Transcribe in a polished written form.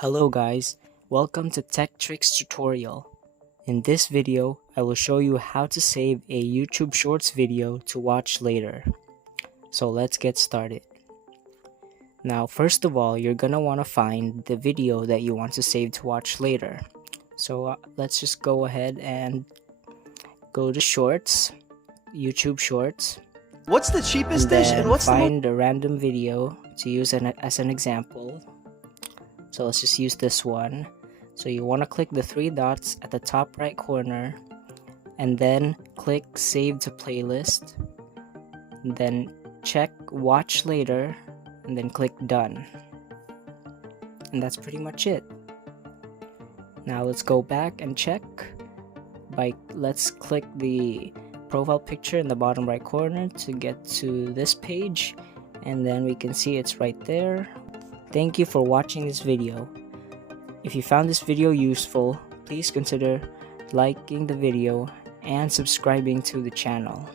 Hello guys, welcome to Tech Tricks tutorial. In this video, I will show you how to save a YouTube Shorts video to watch later. So let's get started. Now first of all, you're gonna want to find the video that you want to save to watch later. So let's just go ahead and go to Shorts, YouTube Shorts. What's the cheapest dish and what's find a random video to use as an example. So let's just use this one. So you want to click the three dots at the top right corner and then click save to playlist, and then check watch later and then click done. And that's pretty much it. Now let's go back and check let's click the profile picture in the bottom right corner to get to this page, and then we can see it's right there. Thank you for watching this video. If you found this video useful, please consider liking the video and subscribing to the channel.